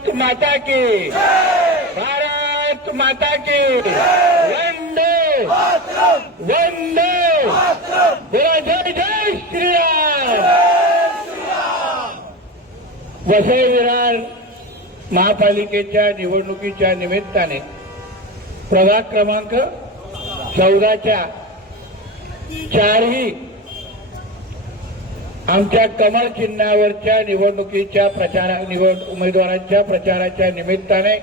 भारत माता की भारत माता की वंदे वंदे बोला जय जय श्रीराम। वसई विरार महापालिकेच्या निवडणुकीच्या निमित्ताने प्रभाग क्रमांक 14च्या चारही आमच्या कमळ चिन्हावरच्या निवडणुकीच्या उमेदवारांच्या प्रचाराच्या निमित्ताने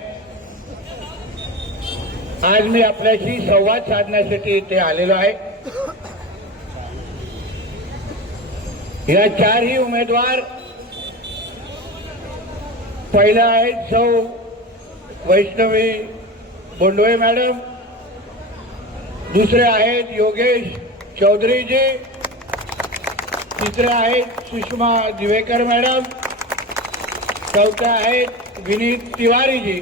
आज मी आपल्याशी संवाद साधण्यासाठी इथे आलेलो आहे। या चारही उमेदवार पहिला आहे सौ वैष्णवी बोंडवे मॅडम, दुसरे आहेत योगेश चौधरीजी, तिसरे आहेत सुषमा दिवेकर मॅडम, चौथे आहेत विनीत तिवारीजी।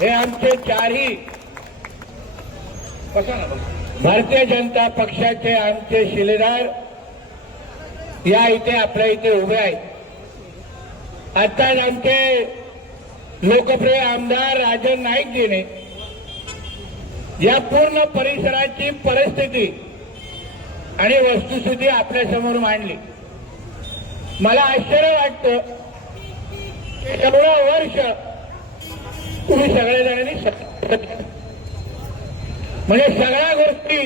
हे आमचे चारही भारतीय जनता पक्षाचे आमचे शिलेदार या इथे आपल्या इथे उभे आहेत। आताच आमचे लोकप्रिय आमदार राजन नाईकजीने या पूर्ण परिसराची परिस्थिती आणि वस्तुस्थिती आपल्या समोर मांडली। मला आश्चर्य वाटतं एवढं वर्ष तुम्ही सगळेजणांनी म्हणजे सगळ्या गोष्टी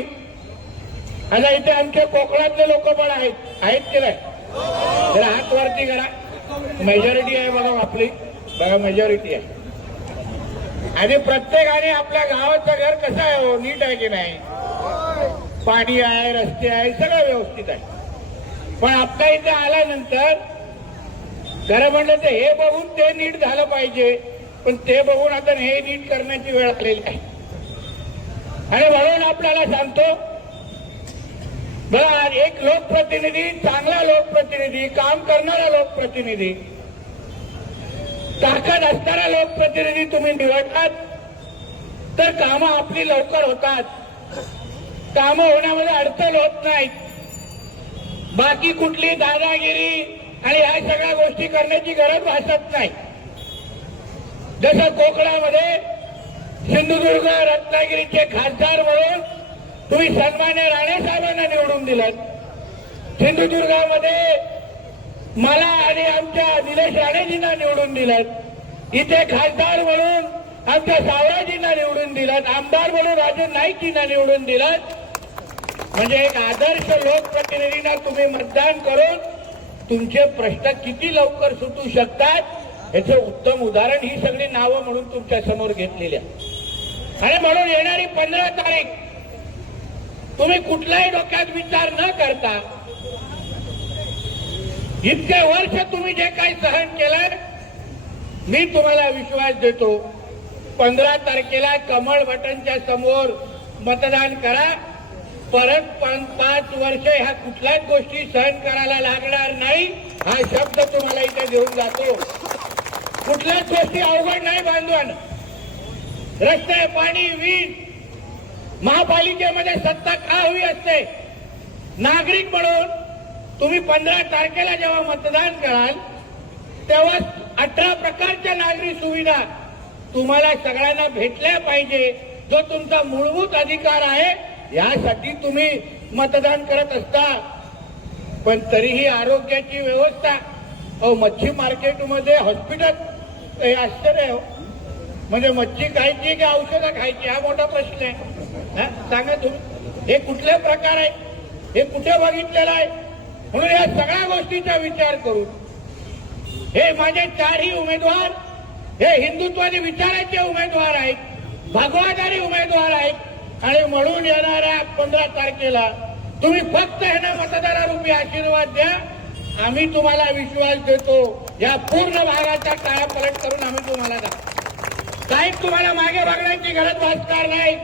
आता इथे आमचे कोकणातले लोक पण आहेत की नाही? जरा हात वरती करा। मेजॉरिटी आहे बघा, आपली बघा मेजॉरिटी आहे। आणि प्रत्येकाने आपल्या गावाचं घर कसं आहे हो, नीट आहे की नाही? पाणी आहे, रस्ते आहे, सगळं व्यवस्थित आहे। पण आपल्या इथे आल्यानंतर खरं म्हणलं तर हे बघून ते नीट झालं पाहिजे, पण ते बघून आता हे नीट करण्याची वेळ आलेली आहे। आणि म्हणून आपल्याला सांगतो बघा, एक लोकप्रतिनिधी, चांगला लोकप्रतिनिधी, काम करणारा लोकप्रतिनिधी, ताकद असणारा लोकप्रतिनिधी तुम्ही निवडलात तर कामं आपली लवकर होतात, कामं होण्यामध्ये अडचण होत नाहीत। बाकी कुठली दादागिरी आणि ह्या सगळ्या गोष्टी करण्याची गरज भासत नाही। जसं कोकणामध्ये सिंधुदुर्ग रत्नागिरीचे खासदार म्हणून तुम्ही सन्मान्य राणे साहेबांना निवडून दिलात, सिंधुदुर्गामध्ये मला आणि आमच्या निलेश राणेजींना निवडून दिलात, इथे खासदार म्हणून आमच्या सावराजींना निवडून दिलात, आमदार म्हणून राजन नाईकजींना निवडून दिलात। म्हणजे एक आदर्श लोकप्रतिनिधींना तुम्ही मतदान करून तुमचे प्रश्न किती लवकर सुटू शकतात याचं उत्तम उदाहरण ही सगळी नावं म्हणून तुमच्या समोर घेतलेली आहे। आणि म्हणून येणारी 15 तारीख तुम्ही कुठलाही डोक्यात विचार न करता, इतके वर्ष तुम्ही जे काही सहन केलं, मी तुम्हाला विश्वास देतो 15 तारखेला कमळ बटनच्या समोर मतदान करा। परत 5 वर्ष ह्या कुठल्याच गोष्टी सहन करायला लागणार नाही, हा शब्द तुम्हाला इथे घेऊन जातो। कुठल्याच गोष्टी अवघड नाही बांधवान, रस्ते, पाणी, वीज, महापालिकेमध्ये सत्ता का हवी असते? नागरिक म्हणून तुम्ही 15 तारखेला जेव्हा मतदान कराल तेव्हा 18 प्रकारच्या नागरी सुविधा तुम्हाला सगळ्यांना भेटल्या पाहिजे, जो तुमचा मूलभूत अधिकार आहे, यासाठी तुम्ही मतदान करत असता। पण तरीही आरोग्याची व्यवस्था, मच्छी मार्केटमध्ये हॉस्पिटल, हे आश्चर्य हो, म्हणजे मच्छी खायची की औषधं खायची हा मोठा प्रश्न आहे। सांगा तुम्ही, हे कुठले प्रकार आहे? हे कुठे बघितलेलं आहे? म्हणून या सगळ्या गोष्टीचा विचार करून हे माझे चारही उमेदवार हे हिंदुत्वादी विचाराचे उमेदवार आहेत, भगवादारी उमेदवार आहेत। आणि म्हणून येणाऱ्या 15 तारखेला तुम्ही फक्त ह्यांना मतदारारूपी आशीर्वाद द्या। आम्ही तुम्हाला विश्वास देतो, या पूर्ण भागाचा कायापालट करून आम्ही तुम्हाला काही तुम्हाला मागे बघण्याची गरज भासणार नाही।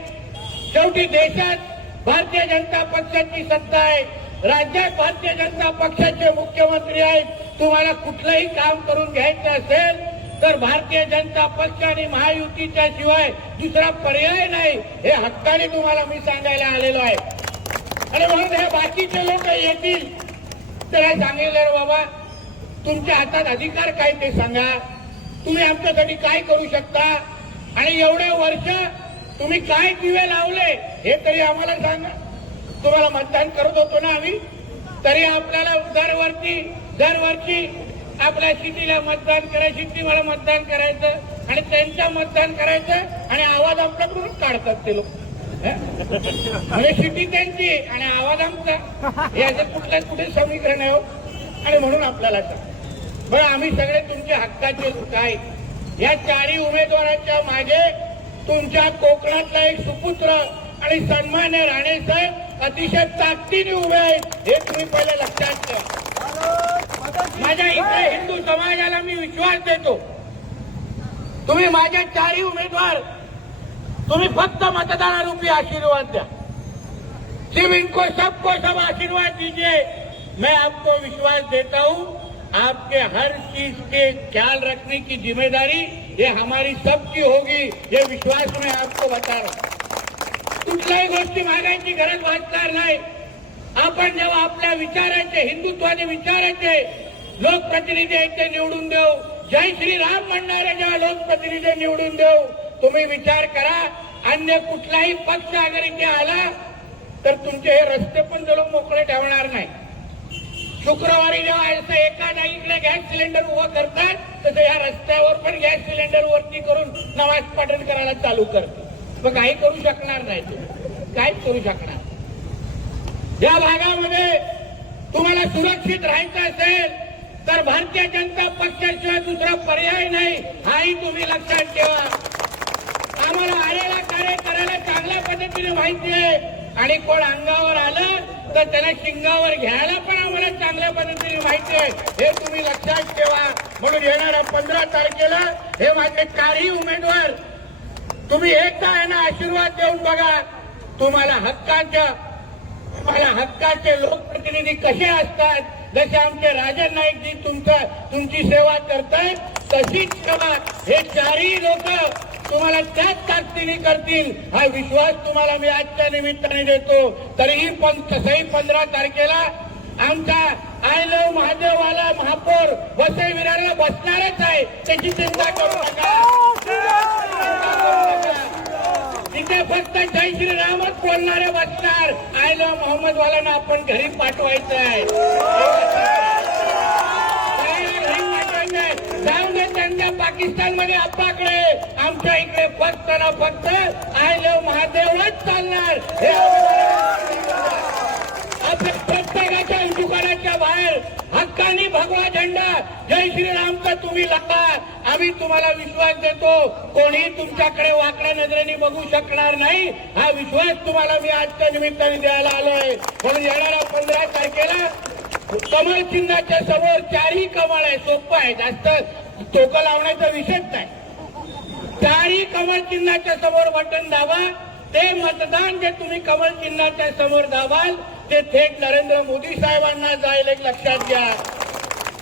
शेवटी देशात भारतीय जनता पक्षाची सत्ता आहे, राज्यात भारतीय जनता पक्षाचे मुख्यमंत्री आहेत। तुम्हाला कुठलंही काम करून घ्यायचं असेल तर भारतीय जनता पक्ष आणि महायुतीच्या शिवाय दुसरा पर्याय नाही, हे हक्काने तुम्हाला मी सांगायला आलेलो आहे। आणि म्हणून हे बाकीचे लोक येतील तर सांगितलं बाबा तुमच्या हातात अधिकार काय ते सांगा, तुम्ही आमच्यासाठी काय करू शकता आणि एवढे वर्ष तुम्ही काय दिवे लावले हे तरी आम्हाला सांगा. तुम्हाला मतदान करत होतो ना आम्ही, तरी आपल्याला दरवर्षी आपल्या सिटीला मतदान करायचं, सिटीला मतदान करायचं आणि त्यांचं मतदान करायचं आणि आवाज आपल्याकडून काढतात ते लोक. म्हणजे सिटी त्यांची आणि आवाज आमचा, हे असं कुठे समीकरण आहे हो. आणि म्हणून आपल्याला सांग बरं, आम्ही सगळे तुमच्या हक्काचे लोक आहेत. या चारही उमेदवारांच्या मागे तुमच्या कोकणातला एक सुपुत्र आणि सन्मान्य राणे साहेब अतिशय ताकदीने उभे आहेत, हे तुम्ही पहिले लक्षात ठेवा. माझ्या इकडे हिंदू समाजाला मी विश्वास देतो, तुम्ही माझ्या चारही उमेदवार, तुम्ही फक्त मतदानारूपी आशीर्वाद द्या. सिर्फ इनको सबको सब आशीर्वाद दीजिए. मैं आपको विश्वास देता हूं, आपके हर चीज के ख्याल रखने की जिम्मेदारी ये हमारी सबकी होगी, ये विश्वास मैं आपको बता रहा हूं. कुठल्याही गोष्टी मागायची गरज भासणार नाही. आपण जेव्हा आपल्या विचाराचे, हिंदुत्वाचे विचाराचे लोकप्रतिनिधी आहेत ते निवडून देऊ, जय श्रीराम म्हणणारे जेव्हा लोकप्रतिनिधी निवडून देऊ, तुम्ही विचार करा, अन्य कुठलाही पक्ष अगर इथे आला तर तुमचे हे रस्ते पण ते लोक मोकळे ठेवणार नाही. शुक्रवारी जेव्हा असं एका जागीकडे गॅस सिलेंडर उभं करतात, तसं या रस्त्यावर पण गॅस सिलेंडर वरती करून नमाज पठण करायला चालू करतात. मग काही करू शकणार नाही, तुम्ही काहीच करू शकणार. या भागामध्ये तुम्हाला सुरक्षित राहायचं असेल तर भारतीय जनता पक्षाशिवाय दुसरा पर्याय नाही, हाही तुम्ही लक्षात ठेवा. आम्हाला आलेला कार्य करायला चांगल्या पद्धतीने माहिती आहे आणि कोण अंगावर आलं तर त्याला शिंगावर घ्यायला पण आम्हाला चांगल्या पद्धतीने माहिती आहे, हे तुम्ही लक्षात ठेवा. म्हणून येणाऱ्या 15 तारखेला हे माझे चारही उमेदवार तुम्ही एकदा यांना आशीर्वाद देऊन बघा. तुम्हाला हक्काचे लोकप्रतिनिधी कसे असतात, जसे आमचे राजन नाईकजी तुमची सेवा करतायत, तशीच सेवा हे चारही लोक तुम्हाला त्याच ताकदीने करतील, हा विश्वास तुम्हाला मी आजच्या निमित्ताने देतो. तरीही पण तसंही 15 तारखेला आमचा आय लव्ह महादेववाला महापौर वसई विरारला बसणारच आहे, त्याची चिंता करू नका. तिथे फक्त जय श्रीरामच बोलणारे बसणार, आय लव्ह मोहम्मद वालांना आपण घरी पाठवायचं आहे. जाऊन दे त्यांच्या पाकिस्तानमध्ये आपाकडे, आमच्या इकडे फक्त ना फक्त आय लव्ह महादेवच चालणार. हे आपल्या प्रत्येकाच्या दुकानाच्या बाहेर हक्कानी भगवा झेंडा जय श्रीरामचा तुम्ही लावा. आम्ही तुम्हाला विश्वास देतो, कोणी तुमच्याकडे वाकड्या नजरेने बघू शकणार नाही, हा विश्वास तुम्हाला मी आजच्या निमित्ताने द्यायला आलोय. म्हणून येणाऱ्या 15 तारखेला कमळ चिन्हाच्या समोर चारही कमळ आहे, सोपं आहे, जास्त टोकं लावण्याचा विषयच नाही. चारही कमळ चिन्हाच्या समोर बटन दाबा. ते मतदान जे तुम्ही कमळ चिन्हाच्या समोर दाबाल ते थेट नरेंद्र मोदी साहेबांना जाईल, एक लक्षात घ्या.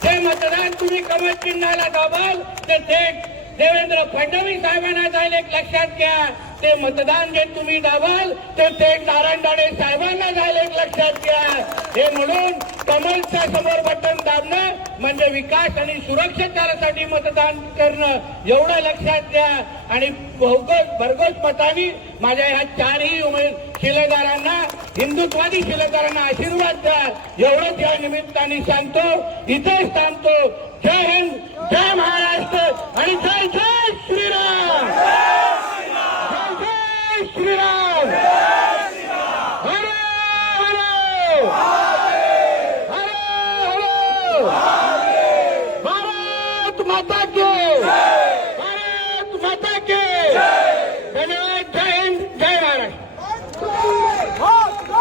ते मतदान तुम्ही कमळ चिन्हाला दाबाल ते थेट देवेंद्र फडणवीस साहेबांना जाईल, एक लक्षात घ्या. ते मतदान जे तुम्ही दाबाल ते थेट नारायण राणे साहेबांना जाईल, एक लक्षात घ्या. हे म्हणून कमलच्या समोर बटन दाबणं म्हणजे विकास आणि सुरक्षेसाठी मतदान करणं, एवढं लक्षात घ्या. आणि भरघोस मतांनी माझ्या ह्या चारही शिलेदारांना, हिंदुत्वादी शिलेदारांना आशीर्वाद द्या, एवढंच या निमित्ताने सांगतो. इथेच थांबतो. जय हिंद, जय महाराष्ट्र आणि जय जय श्रीराम. जय जय श्रीराम.